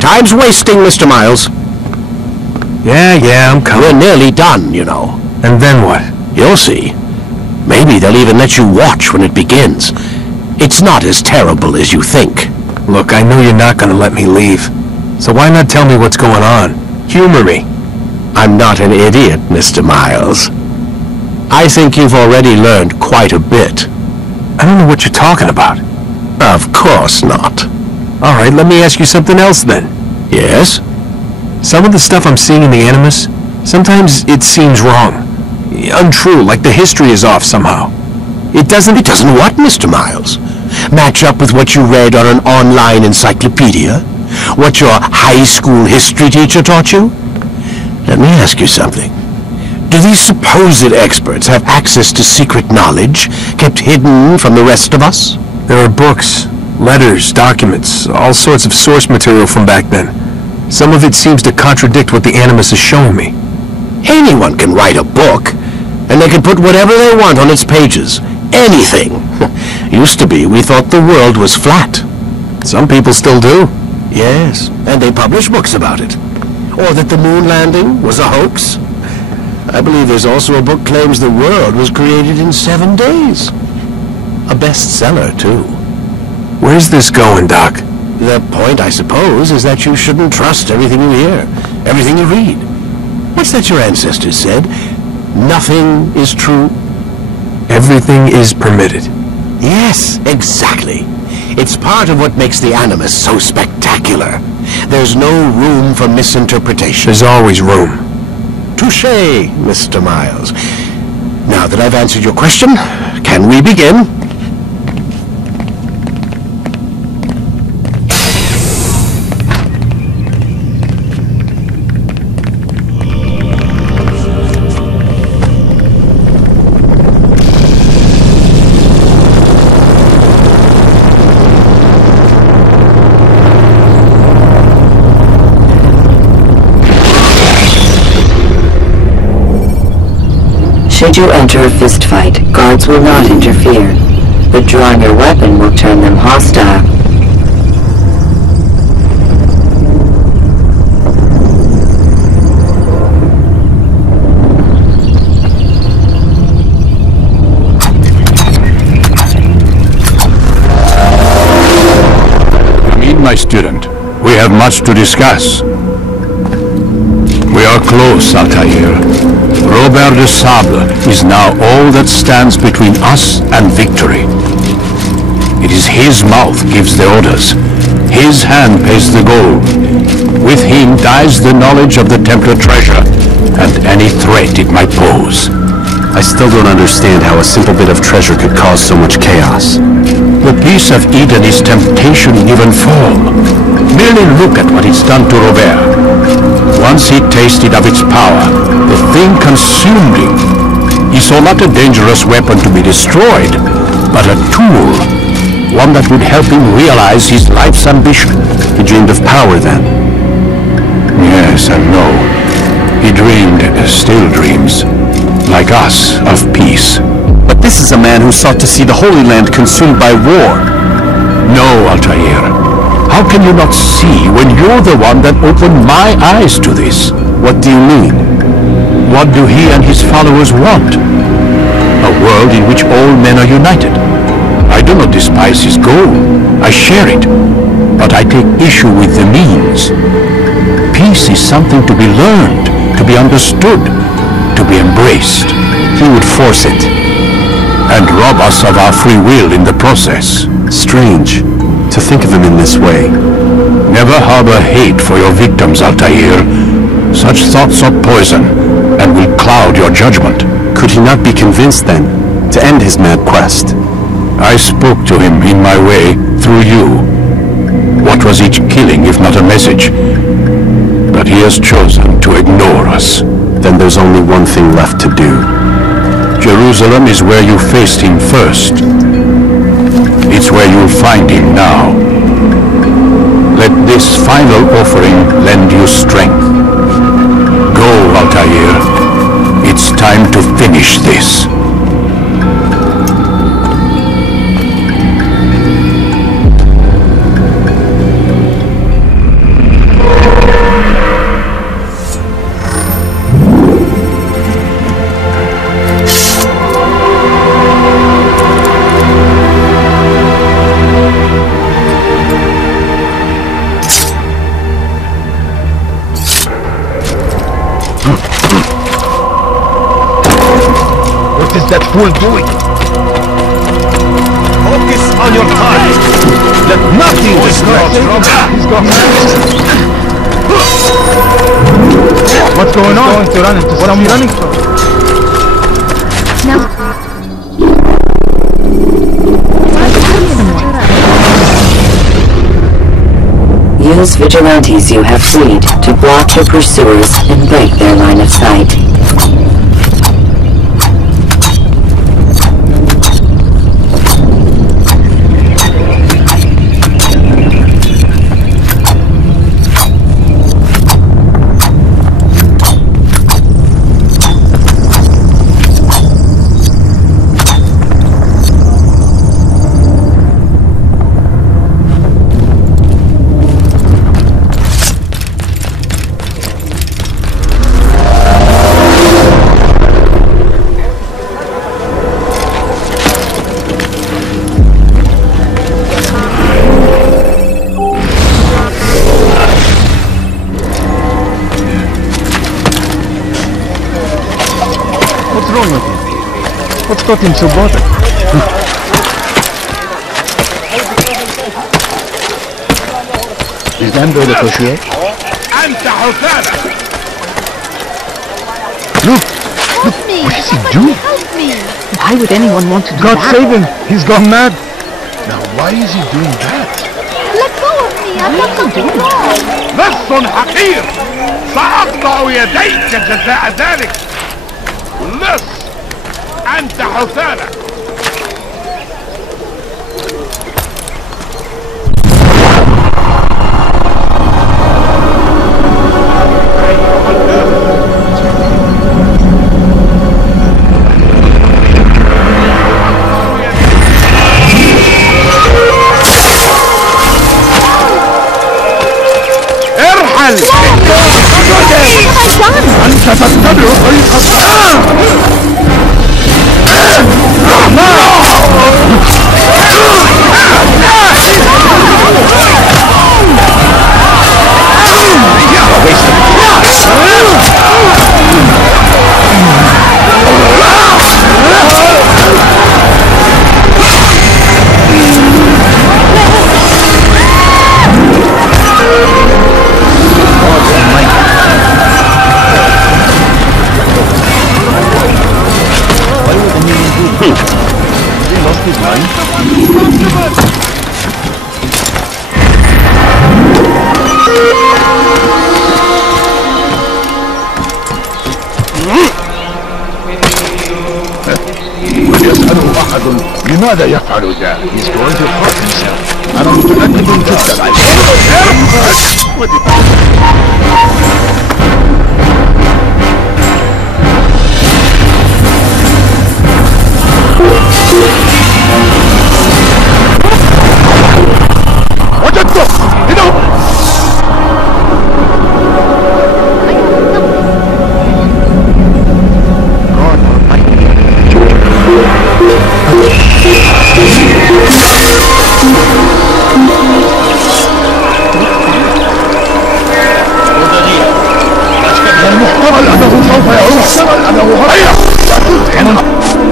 Time's wasting, Mr. Miles. Yeah, I'm coming. We're nearly done, you know. And then what? You'll see. Maybe they'll even let you watch when it begins. It's not as terrible as you think. Look, I know you're not gonna let me leave. So why not tell me what's going on? Humor me. I'm not an idiot, Mr. Miles. I think you've already learned quite a bit. I don't know what you're talking about. Of course not. All right, let me ask you something else then. Yes? Some of the stuff I'm seeing in the Animus, sometimes it seems wrong. Untrue, like the history is off somehow. It doesn't what, Mr. Miles? Match up with what you read on an online encyclopedia? What your high school history teacher taught you? Let me ask you something. Do these supposed experts have access to secret knowledge kept hidden from the rest of us? There are books, letters, documents, all sorts of source material from back then. Some of it seems to contradict what the Animus is showing me. Anyone can write a book, and they can put whatever they want on its pages. Anything. Used to be, we thought the world was flat. Some people still do. Yes, and they publish books about it. Or that the moon landing was a hoax. I believe there's also a book claims the world was created in 7 days. A bestseller, too. Where's this going, Doc? The point, I suppose, is that you shouldn't trust everything you hear, everything you read. What's that your ancestors said? Nothing is true. Everything is permitted. Yes, exactly. It's part of what makes the Animus so spectacular. There's no room for misinterpretation. There's always room. Touché, Mr. Miles. Now that I've answered your question, can we begin? Should you enter a fistfight, guards will not interfere, but drawing your weapon will turn them hostile. My student, we have much to discuss. We are close, Altair. Robert de Sable is now all that stands between us and victory. It is his mouth gives the orders. His hand pays the gold. With him dies the knowledge of the Templar treasure and any threat it might pose. I still don't understand how a simple bit of treasure could cause so much chaos. The piece of Eden is temptation given form. Merely look at what it's done to Robert. Once he tasted of its power, the thing consumed him. He saw not a dangerous weapon to be destroyed, but a tool. One that would help him realize his life's ambition. He dreamed of power then? Yes and no. He dreamed, still dreams, like us, of peace. But this is a man who sought to see the Holy Land consumed by war. No, Altair. How can you not see when you're the one that opened my eyes to this? What do you mean? What do he and his followers want? A world in which all men are united. I do not despise his goal. I share it. But I take issue with the means. Peace is something to be learned, to be understood, to be embraced. He would force it. And rob us of our free will in the process. Strange to think of him in this way. Never harbor hate for your victims, Altair. Such thoughts are poison and will cloud your judgment. Could he not be convinced then to end his mad quest? I spoke to him in my way through you. What was each killing if not a message? But he has chosen to ignore us. Then there's only one thing left to do. Jerusalem is where you faced him first. It's where you'll find him now. Let this final offering lend you strength. Go, Altair. It's time to finish this. that fool doing? Focus on your target. Let nothing distract from it. He's gone. What's going on? What are we running from? Use vigilantes you have freed to block your pursuers and break their line of sight. What's wrong with him? What's got him so bothered? Is that the cocher? Look! Look! What is he doing? Why would anyone want to do God that? save him! He's gone mad! Now why is he doing that? Let go of me! I've done something wrong! لص حقير سأقطع يديك جزاء ذلك لص أنت حثالة أنت تتبع طريق الصحراء يسأله أحد لماذا يفعل ذلك؟ He's going to hurt himself. أنا متأكد جدا. وجدته! إنه المحتمل أنه سوف يعود. المحتمل أنه هيا لا تزعل.